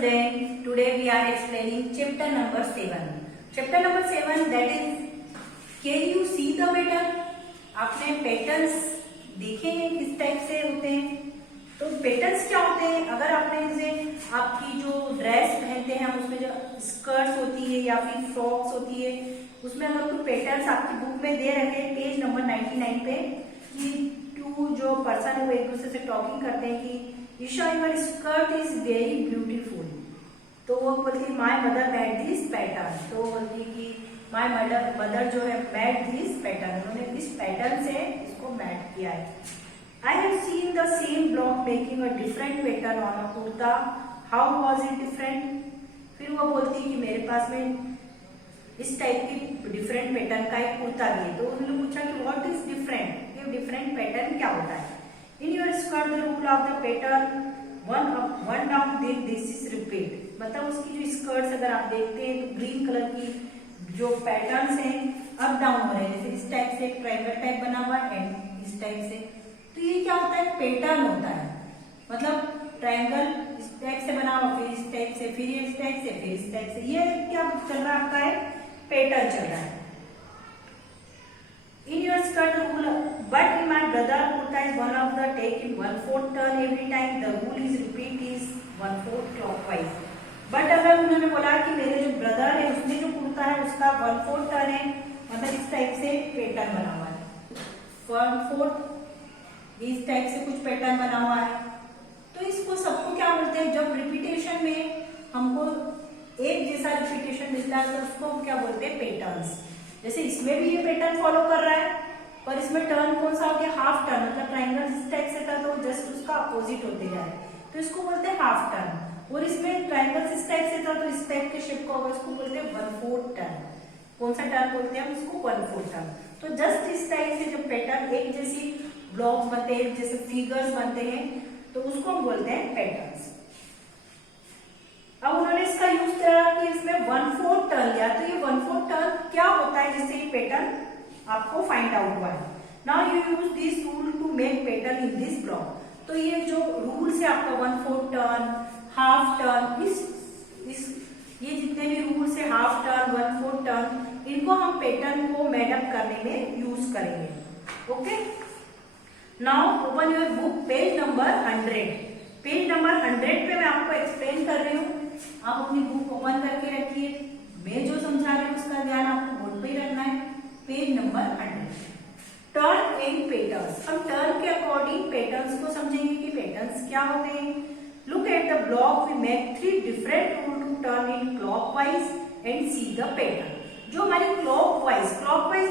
student, today we are explaining chapter number 7. Chapter number 7, that is, can you see the pattern? आपने patterns देखे हैं किस type से होते हैं? तो पैटर्न्स क्या होते हैं? अगर आपने जैसे आपकी जो ड्रेस पहनते हैं हम उसमें जो स्कर्ट्स होती है या फिर फ्रॉक्स होती है उसमें अगर कोई पैटर्न्स आपकी बुक में दे रखे हैं पेज नंबर 99 पे कि टू जो पर्सन है वो एक दूसरे से टॉकिंग करते हैं कि Isha your skirt is very beautiful, तो वो बोलती my mother made this pattern, तो बोलती कि माय मदर जो है मेड दिस पैटर्न, उन्होंने इस पैटर्न से इसको मैट किया है. I have seen the same block making a different pattern on a kurta, how was it different? फिर वो बोलती कि मेरे पास में इस टाइप की डिफरेंट पैटर्न का एक कुर्ता भी है, तो उन्होंने पूछा कि व्हाट इज डिफरेंट, ये डिफरेंट पैटर्न क्या होता है? In your skirt the rule of the pattern one down this is repeat, मतलब उसकी जो स्कर्ट्स अगर आप देखते हैं तो ग्रीन कलर की जो पैटर्न्स हैं अप डाउन हो रहे हैं, जैसे इस टाइप से एक ट्रायंगल टाइप बना हुआ है एंड इस टाइप से, तो ये क्या होता है? पैटर्न होता है. मतलब ट्रायंगल इस टाइप से बना हुआ, फिर इस टाइप से, फिर इस टाइप से, फिर इस टाइप से, ये क्या चल रहा है? आपका है पैटर्न चल रहा है. In your skirt rule, but in my brother kurta is one of the take in 1/4 turn every time. The rule is repeat is 1/4 clockwise. But अगर उन्होंने बोला कि मेरे जो ब्रदर है उसने जो कुर्ता है उसका 1/4 टर्न है, मतलब इस टाइप से पैटर्न बना हुआ है, 1/4 इस टाइप से कुछ पैटर्न बना हुआ है, तो इसको सबको क्या बोलते हैं? जब रिपीटेशन में हमको एक जैसा रिपीटेशन मिलता है तो उसको हम क्या बोलते हैं? पैटर्न्स. जैसे इसमें भी ये पैटर्न फॉलो कर रहा है पर इसमें टर्न कौन सा हो गया? हाफ टर्न, मतलब ट्रायंगल इस टाइप से था तो जस्ट उसका अपोजिट होते जाए तो इसको बोलते हैं हाफ टर्न, और इसमें ट्रायंगल इस टाइप से था तो इस टाइप के शेप का होगा, इसको बोलते हैं 1/4 टर्न. कौन सा टर्न बोलते हैं हम इसको? 1/4 टर्न. तो जस्ट इस टाइप से जब पैटर्न एक जैसी ब्लॉक्स बनते हैं, जैसे फिगर्स बनते हैं, तो उसको हम बोलते हैं पैटर्न्स. अब उन्होंने इसका यूज किया कि इसमें 1/4 टर्न लिया, तो ये 1/4 टर्न क्या होता है जिससे ये पैटर्न आपको फाइंड आउट हुआ है. Now you use this rule to make pattern in this block. तो ये जो रूल्स है आपका 1/4 टर्न, हाफ टर्न, ये जितने भी रूल्स है हाफ टर्न, 1/4 टर्न, इनको हम पैटर्न को मेडअप करने में यूज करेंगे. Okay, now open your book page number 100. Page number 100 पे मैं आपको एक्सप्लेन कर रही हूँ. आप अपनी बुक ओपन करके रखिए, मैं जो समझा रही हूँ उसका ध्यान आपको बोर्ड पे ही रखना है. Page number 100, turn and patterns. हम टर्न के अकॉर्डिंग पैटर्न्स को समझेंगे कि पैटर्न्स क्या होते हैं. Look at the block, we make 3 different rule to turn in clockwise and see the pattern. जो हमारी क्लॉकवाइज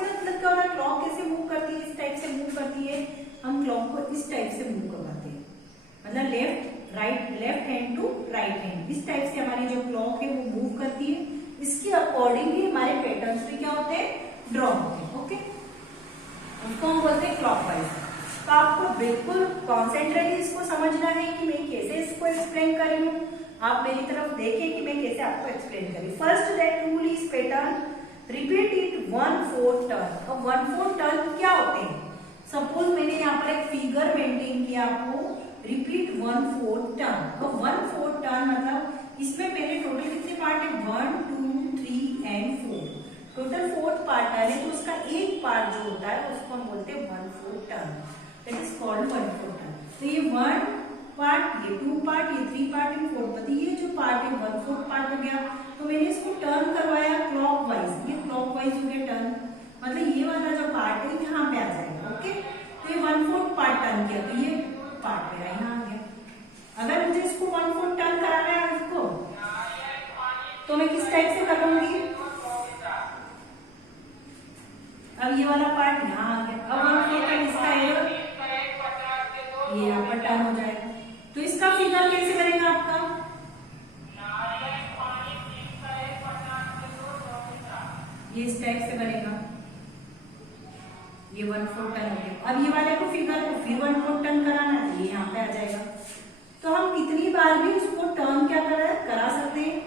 मतलब क्या होता है? क्लॉक कैसे मूव करती है? इस टाइप से मूव करती है. हम क्लॉक को इस टाइप से मूव करवाते हैं, मतलब left hand to right hand, इस टाइप से हमारी जो क्लॉक है वो मूव करती है. इसके अकॉर्डिंग ही हमारे पैटर्न्स भी क्या होते हैं? ड्रॉ होते हैं. ओके, उसको हम बोलते हैं क्लॉकवाइज. तो आपको बिल्कुल कॉन्सेंट्रेटली इसको समझना है कि मैं कैसे इसको एक्सप्लेन कर रही हूँ. आप मेरी तरफ देखें कि मैं कैसे आपको एक्सप्लेन करी. First that rule is pattern, repeat it 1/4 turn. अब 1/4 टर्न क्या होते हैं? सपोज मैंने यहाँ पर एक फिगर मेंटेन किया आपको, रिपीट 1/4 टर्न. अब 1/4 टर्न मतलब इसमें पहले टोटल कितने पार्ट है? 1 2 3 एंड 4, टोटल 4 पार्ट है, तो उसका एक पार्ट जो होता है उसको हम बोलते हैं 1/4 turn. That is called 1/4 turn. तो ये 1 पार्ट, ये 2 पार्ट, ये 3 पार्ट एंड 4 पार्ट. ये जो पार्ट है 1/4 पार्ट हो गया. तो मैंने इसको टर्न करवाया क्लॉकवाइज, ये क्लॉकवाइज हो गया टर्न, मतलब ये वाला जो पार्ट है यहाँ पे आ जाएगा. ओके, तो ये 1/4 पार्ट टर्न किया तो ये पार्ट मेरा यहाँ आ गया. अगर मुझे इसको 1/4 टर्न कराना है इसको, तो मैं किस टाइप से करूंगी? अब ये वाला पार्ट यहाँ आ गया. अब 1/4 टर्न इसका है, ये यहाँ पर टर्न हो जाएगा. तो इसका फिगर कैसे बनेगा आपका? ये इस टाइप से बनेगा, ये 1/4 टर्न हो गया. अब ये वाले को फिगर को फिर 1/4 टर्न कराना है, ये यहाँ पे आ जाएगा. तो हम कितनी बार भी उसको टर्न क्या करा सकते हैं.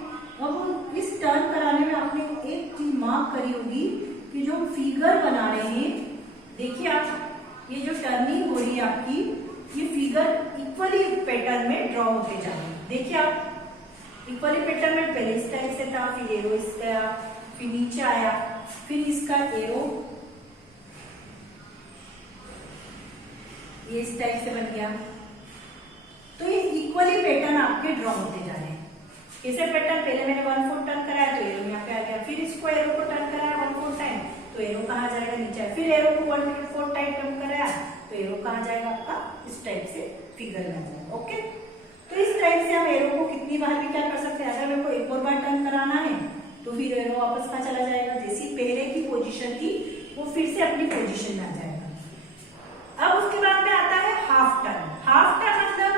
अब इस टर्न कराने में आपने एक चीज मार्क करी होगी कि जो फिगर बना रहे हैं, देखिए आप ये जो टर्निंग हो रही है आपकी, ये फिगर इक्वली पैटर्न में ड्रॉ होते जा रहे हैं. देखिए आप इक्वली पेटर्न पहले इस टाइप से था, फिर एरो इसका, फिर नीचे आया, फिर इसका एरो ये इस टाइप से बन गया। तो ये इक्वली पैटर्न आपके ड्रॉ होते जा रहे हैं। कैसे पैटर्न, पहले मैंने 1/4 टर्न कराया तो एरो यहाँ पे आ गया, फिर इसको एरो को टर्न कराया 1/4 टाइम तो एरो कहाँ जाएगा, नीचे। फिर एरो को 1/4 टाइम टर्न कराया तो एरो कहाँ जाएगा आपका, इस टाइप से फिगर में आ जाएगा। ओके, तो इस टाइप से हम एरो को कितनी बार भी क्या कर सकते हैं। अगर मेरे को एक और बार टर्न कराना है तो फिर एरो वापस कहाँ चला जाएगा, जैसी पहले की पोजीशन थी वो फिर से अपनी पोजीशन में आ जाएगा। अब उसके बाद में आता है हाफ टर्न। हाफ टर्न मतलब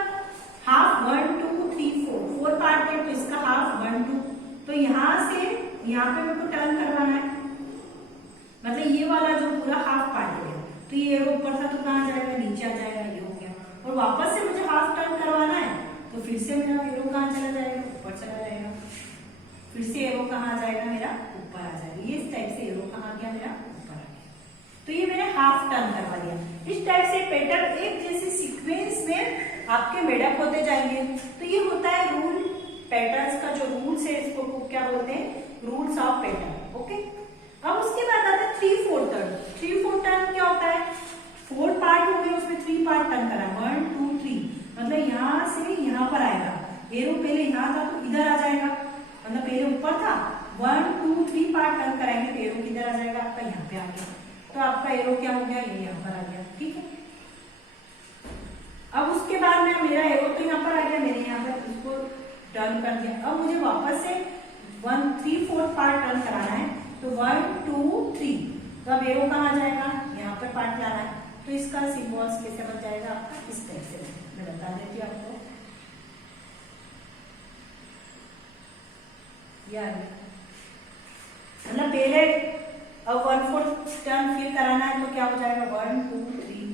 हाफ 1 2 3 4 पार्ट है, तो इसका हाफ 1 2, तो यहाँ से यहाँ पे मेरे को टर्न करवाना है, मतलब ये वाला जो पूरा हाफ पार्ट है, तो ये एरो ऊपर था तो कहाँ जाएगा, नीचे आ जाएगा, ये हो गया। और वापस से मुझे हाफ टर्न करवाना है तो फिर से मेरा एरो कहाँ चला जाएगा, ऊपर चला जाएगा, फिर से एरो कहाँ आ जाएगा, मेरा ऊपर आ जाएगा। ये इस टाइप से एरो कहाँ गया, मेरा ऊपर आ गया। तो ये मैंने हाफ टर्न करवा दिया। इस टाइप से पैटर्न एक जैसे सीक्वेंस में आपके मेडअप होते जाएंगे। तो ये होता है रूल, पैटर्न्स का जो रूल्स है इसको क्या बोलते हैं, रूल्स ऑफ पैटर्न। ओके, अब उसके बाद आता है 3/4 टर्न। 3/4 टर्न क्या होता है, 4 पार्ट हो गए, उसमें 3 पार्ट टर्न करा, 1 2 3, मतलब यहाँ से यहाँ पर आएगा। एरो पहले यहाँ था तो इधर आ जाएगा, मतलब पहले ऊपर था, 1 2 3 पार्ट टर्न कराएंगे तो एरो किधर आ जाएगा, आपका यहाँ पे आ गया। तो आपका एरो क्या हो गया, ये यहाँ पर आ गया। ठीक है, अब उसके बाद में मेरा एरो तो यहाँ पर आ गया, मैंने यहाँ पर इसको टर्न कर दिया। अब मुझे वापस से 1 3/4 पार्ट टर्न कराना है, तो 1 2 3, तो अब एरो कहाँ आ जाएगा, यहाँ पर पार्ट लाना है। तो इसका सिंबल्स कैसे बन जाएगा आपका, इस टाइप से मैं बता देती हूँ आपको। यार मतलब पहले अब 1/4 टर्न फिर कराना है तो क्या हो जाएगा, 1 2 3,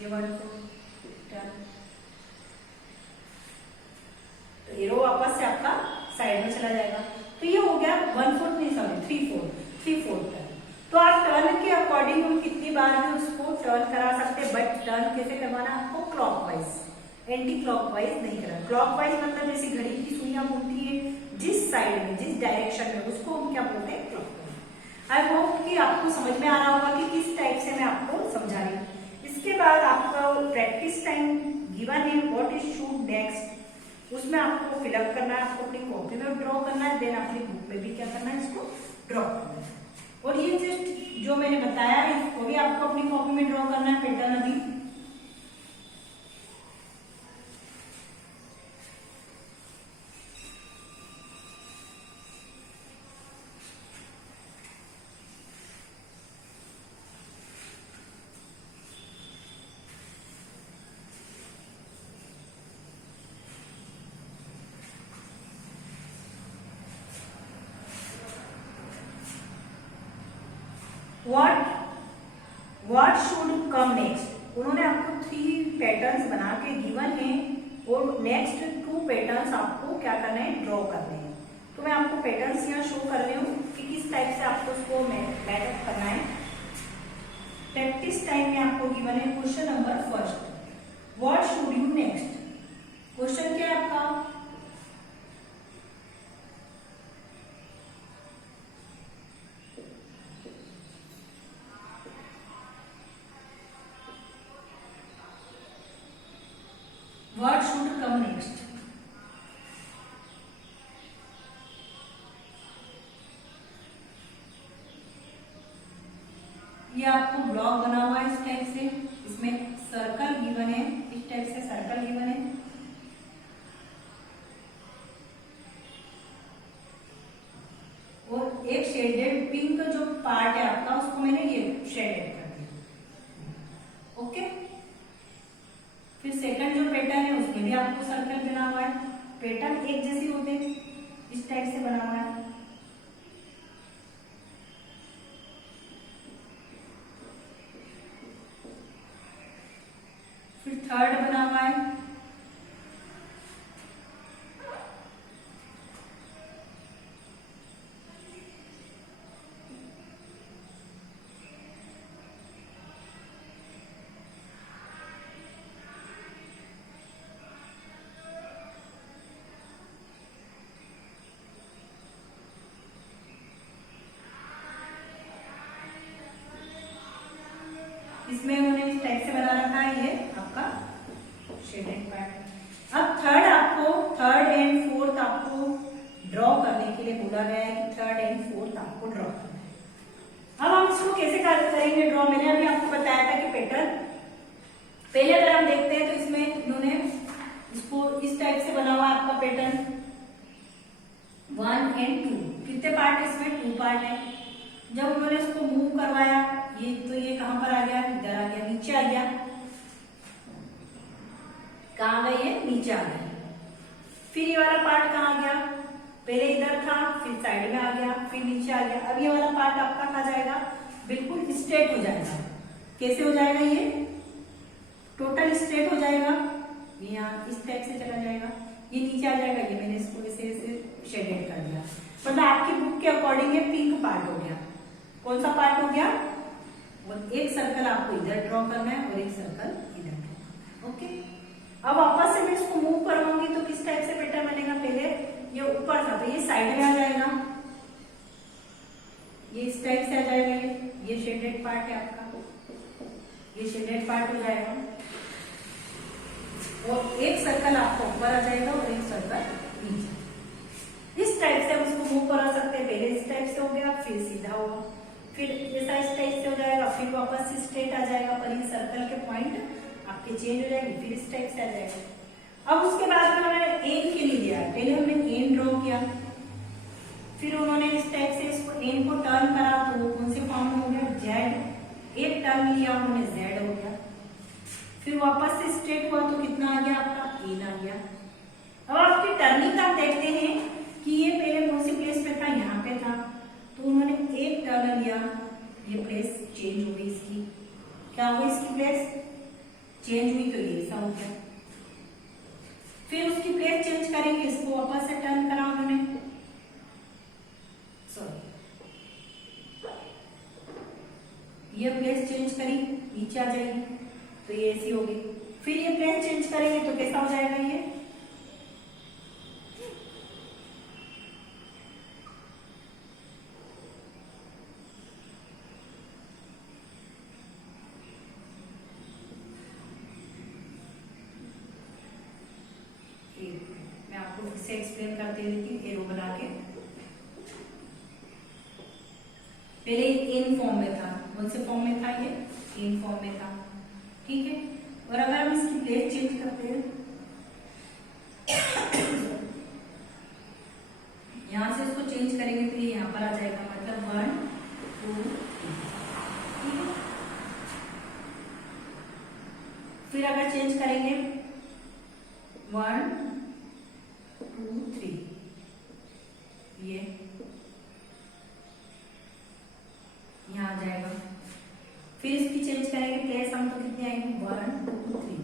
ये 1/4 टर्न, तो एरो वापस से आपका साइड में चला जाएगा। तो ये हो गया 1/4 नहीं, सॉरी 3/4 टर्न। तो आप टर्न के अकॉर्डिंग हम कितनी बार भी उसको टर्न करा सकते हैं, बट टर्न कैसे करवाना आपको, क्लॉकवाइज, एंटी क्लॉकवाइज नहीं करना। क्लॉकवाइज मतलब जैसे घड़ी की सुइयां घूमती है जिस साइड में, जिस डायरेक्शन में, उसको हम क्या बोलते हैं, क्लॉकवाइज। आई होप कि आपको समझ में आ रहा होगा कि किस टाइप से मैं आपको समझा रही हूँ। इसके बाद आपका प्रैक्टिस टाइम गिवन है, व्हाट इज शूड नेक्स्ट, उसमें आपको फिलअप करना है, आपको अपनी कॉपी में ड्रॉ करना है, देन अपनी बुक में भी क्या करना है, इसको ड्रॉ करना है। और ये जस्ट जो मैंने बताया है इसको भी आपको अपनी कॉपी में ड्रॉ करना है पैटर्न अभी। व्हाट शुड कम नेक्स्ट, उन्होंने आपको 3 पैटर्न्स बना के गिवन है और नेक्स्ट 2 पैटर्न्स आपको क्या करना है, ड्रॉ करने हैं। तो मैं आपको पैटर्न्स यहाँ शो कर रही हूँ कि किस टाइप से आपको उसको मैटअप करना है। प्रैक्टिस टाइम में आपको गिवन है question number first, what should you next. Question क्या है आपका, व्हाट शुड कम नेक्स्ट। ये आपको ब्लॉक बना हुआ है इस टाइप से, इसमें सर्कल गिवन है, इस टाइप से सर्कल गिवन है, और एक शेडेड पिंक जो पार्ट है आपका उसको मैंने ये शेडेड कर दिया। ओके, फिर सेकंड जो पैटर्न है उसमें भी आपको सर्कल बना हुआ है, पैटर्न एक जैसी होते हैं, इस टाइप से बना हुआ है। फिर थर्ड बना हुआ है, इसमें उन्होंने इस टाइप से बना रखा है, ये आपका शेडेड पार्ट। अब थर्ड एंड फोर्थ आपको ड्रॉ करने के लिए बोला गया है कि थर्ड एंड फोर्थ आपको ड्रॉ करना है। अब हम इसको कैसे करेंगे ड्रॉ? मैंने अभी आपको बताया था कि पैटर्न पहले अगर हम देखते हैं तो इसमें इन्होंने इसको इस टाइप से बना हुआ आपका पैटर्न 1 and 2, कितने पार्ट है इसमें? 2 पार्ट है। जब उन्होंने इसको मूव करवाया, ये तो ये कहां पर आ गया? इधर आ गया, नीचे आ गया। कहां गया? ये नीचे आ गया। फिर ये वाला पार्ट कहां गया? पहले इधर था, फिर साइड में आ गया, फिर नीचे आ गया। अब ये वाला पार्ट आपका कहां जाएगा? बिल्कुल स्ट्रेट हो जाएगा। कैसे हो जाएगा? ये टोटल स्ट्रेट हो जाएगा। ये यहाँ इस टाइप से चला जाएगा, ये नीचे आ जाएगा। ये मैंने इसको ऐसे शेडेड कर दिया। मतलब आपकी बुक के अकॉर्डिंग ये पिंक पार्ट हो गया। कौन सा पार्ट हो गया? और एक सर्कल आपको इधर ड्रॉ करना है और एक सर्कल इधर। ओके, अब वापस से मैं इसको मूव करवाऊंगी तो किस टाइप से पैटर्न बनेगा? पहले ये ऊपर था तो ये साइड में आ जाएगा, ये इस टाइप से आ जाएगा। ये शेडेड पार्ट है आपका, ये शेडेड पार्ट हो जाएगा और एक सर्कल आपको ऊपर आ जाएगा और एक सर्कल नीचे। इस टाइप से हम इसको मूव करा सकते हैं। पहले इस टाइप से हो गया, फिर सीधा होगा, फिर ऐसा इस टाइप से हो जाएगा, फिर वापस से स्ट्रेट आ जाएगा, पर ये सर्कल के पॉइंट आपके चेंज हो जाएंगे, फिर इस टाइप से आ जाएगा। अब उसके बाद में उन्होंने एन के लिए दिया, पहले हमने एन ड्रॉ किया, फिर उन्होंने इस टाइप से इसको एन को टर्न करा तो वो कौन से फॉर्म में हो गया? जेड। एक टर्न लिया उन्होंने, जेड हो गया। फिर वापस से स्ट्रेट हुआ तो कितना आ गया आपका? एन आ गया। अब आपकी टर्निंग आप देखते हैं कि ये पहले कौन सी प्लेस पे था? यहाँ पे था, तो उन्होंने एक टर्न लिया, ये प्लेस चेंज हो गई इसकी। क्या हो गई इसकी प्लेस? चेंज हुई, तो ये ऐसा हो गया। फिर उसकी प्लेस चेंज करेंगे, इसको वापस से टर्न करा उन्होंने, सॉरी ये प्लेस चेंज करी, नीचे आ जाएगी तो ये ऐसी होगी। फिर ये प्लेस चेंज करेंगे तो कैसा हो जाएगा? ये मैं आपको फिर से एक्सप्लेन करते रहती, एरो बना के। पहले इन फॉर्म में था, कौन से फॉर्म में था? ये इन फॉर्म में था, ठीक है। और अगर हम इसकी प्लेस चेंज करते हैं, यहां से इसको चेंज करेंगे तो ये यहां पर आ जाएगा, मतलब 1 2 3, ठीक है। फिर अगर चेंज करेंगे 1 2 3, ये यहाँ आ जाएगा। फिर इसकी चेंज करेंगे प्लेस हम तो कितने आएंगे? 1 2 3।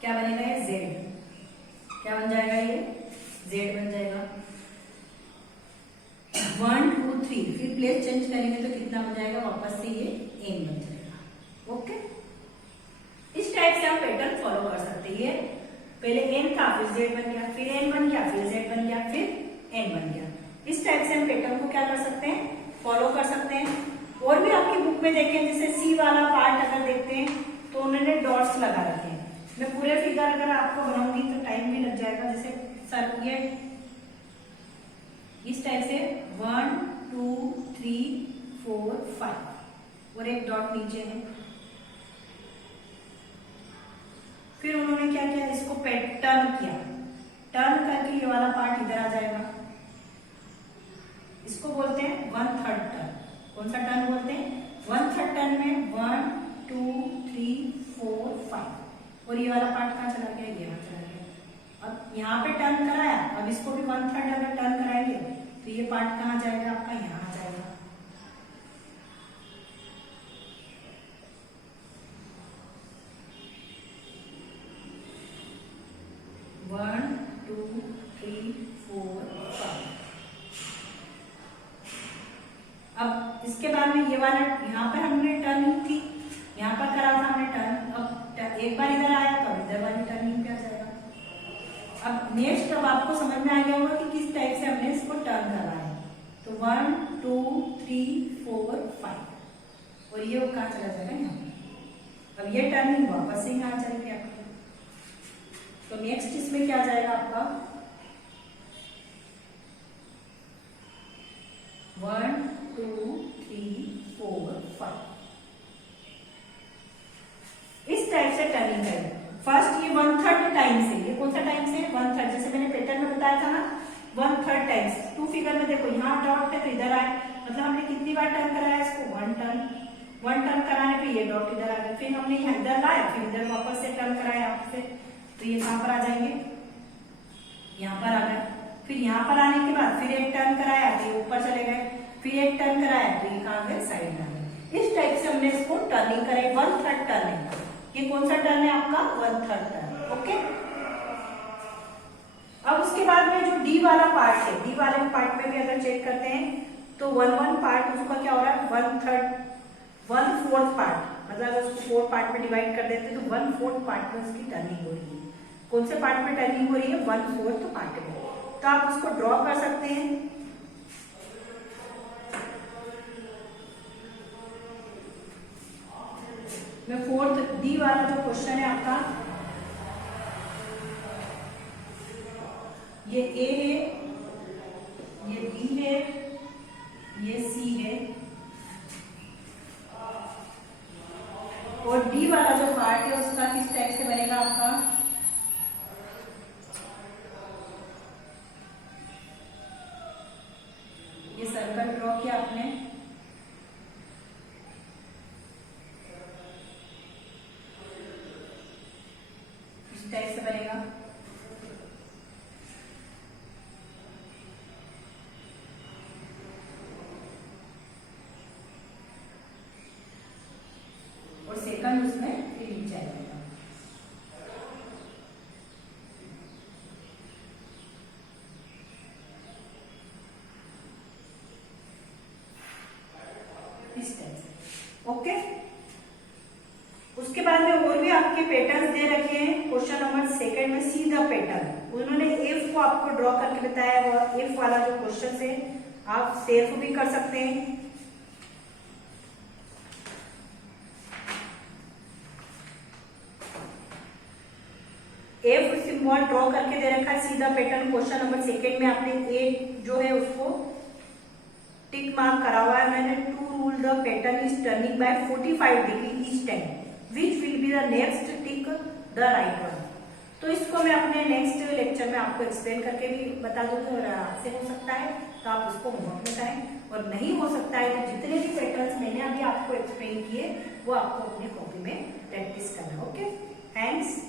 क्या बनेगा? ये जेड। क्या बन जाएगा? ये जेड बन जाएगा। 1 2 3, फिर प्लेस चेंज करेंगे तो कितना बन जाएगा? वापस से ये एन बन जाएगा। ओके, इस टाइप से हम पैटर्न फॉलो कर सकते हैं। पहले एन था, फिर जेड बन गया, फिर एन बन गया, फिर जेड बन गया, फिर एन बन गया। इस टाइप से हम पैटर्न को क्या कर सकते हैं? फॉलो कर सकते हैं। और भी आपकी बुक में देखें, जैसे सी वाला पार्ट अगर देखते हैं तो उन्होंने डॉट्स लगा रखे हैं। मैं पूरे फिगर अगर आपको बनाऊंगी तो टाइम भी लग जाएगा। जैसे सर ये इस टाइप से 1 2 3 4 5 और एक डॉट नीचे है। फिर उन्होंने क्या किया? इसको टर्न किया, टर्न करके ये वाला पार्ट इधर आ जाएगा। इसको बोलते हैं 1/3 टर्न। कौन सा टर्न बोलते हैं? 1/3 टर्न में 1 2 3 4 5 और ये वाला पार्ट कहाँ चला गया? यहाँ चला गया। अब यहाँ पे टर्न कराया, अब इसको भी 1/3 अगर टर्न कराएंगे तो ये पार्ट कहाँ जाएगा आपका? यहाँ आ जाएगा। 1 2 3 4 5। अब इसके बाद में ये वाला यहाँ पर हमने टर्निंग थी, यहाँ पर करा था हमने टर्न। अब एक बार इधर आया तो इधर वाली टर्निंग पे आ जाएगा। अब नेक्स्ट अब आपको समझ में आ गया होगा कि किस टाइप से हमने इसको टर्न करना है। तो 1 2 3 4 5 और ये कहाँ चला जाएगा यहाँ पे। अब ये टर्निंग वापस से यहाँ चलेगी आपकी। तो नेक्स्ट इसमें क्या आ जाएगा आपका 1 2 3 4 5 इस टाइप से टर्निंग करें। फर्स्ट ये 1/3 टाइम से, ये कौन सा टाइम से 1/3, जैसे मैंने पैटर्न में बताया था ना 1/3 टाइम्स। 2 फिगर में देखो यहाँ डॉट है तो इधर आए, मतलब हमने कितनी बार टर्न कराया इसको 1 टर्न कराने पे ये डॉट इधर आ गया, फिर हमने यहाँ इधर लाया, फिर इधर वापस से टर्न कराया यहाँ से, तो ये कहाँ पर आ जाएंगे, यहाँ पर आ गए। फिर यहाँ पर आने के बाद फिर एक टर्न कराया तो ये ऊपर चले गए, फिर एक टर्न कराया तो ये कहाँ गए, साइड में आ गए। इस टाइप से हमने इसको टर्निंग कराई, 1/3 टर्निंग। ये कौन सा टर्न है आपका 1/3 टर्न। ओके, अब उसके बाद में जो डी वाला पार्ट है, डी वाले पार्ट में भी अगर चेक करते हैं तो 1/1 पार्ट उसका क्या हो रहा है 1/4 पार्ट, मतलब अगर उसको 4 पार्ट में डिवाइड कर देते हैं तो 1/4 पार्ट में उसकी टर्निंग हो रही है। कौन से पार्ट में टर्निंग हो रही है 1/4 पार्ट में। तो आप उसको ड्रॉ कर सकते हैं। मैं 4th डी वाला जो क्वेश्चन है आपका, ये ए है, ये बी है, ये सी है, और डी वाला जो पार्ट है उसका किस टाइप से बनेगा आपका, ये सर्कल ड्रॉ किया आपने, इस टाइप से बनेगा। और सेकंड उसमें फिर नीचे आएगा। इस टाइप से। ओके, उसके बाद में और भी आपके पैटर्न्स दे रखे हैं। क्वेश्चन नंबर 2 में सीधा पैटर्न उन्होंने एफ को आपको ड्रॉ करके बताया है, और एफ वाला जो क्वेश्चन है आप सेल्फ भी कर सकते हैं। एफ सिंबल ड्रॉ करके दे रखा है, सीधा पैटर्न। क्वेश्चन नंबर 2 में आपने ए जो है उसको टिक मार्क करा हुआ है मैंने। To rule the pattern is turning by 45 degree each time, which will be the next tick the right one. तो इसको मैं अपने नेक्स्ट लेक्चर में आपको एक्सप्लेन करके भी बता दूंगी, और आपसे हो सकता है तो आप उसको होमवर्क में करें, और नहीं हो सकता है तो जितने भी पैटर्न्स मैंने अभी आपको एक्सप्लेन किए वो आपको अपने कॉपी में प्रैक्टिस करना। Okay, thanks.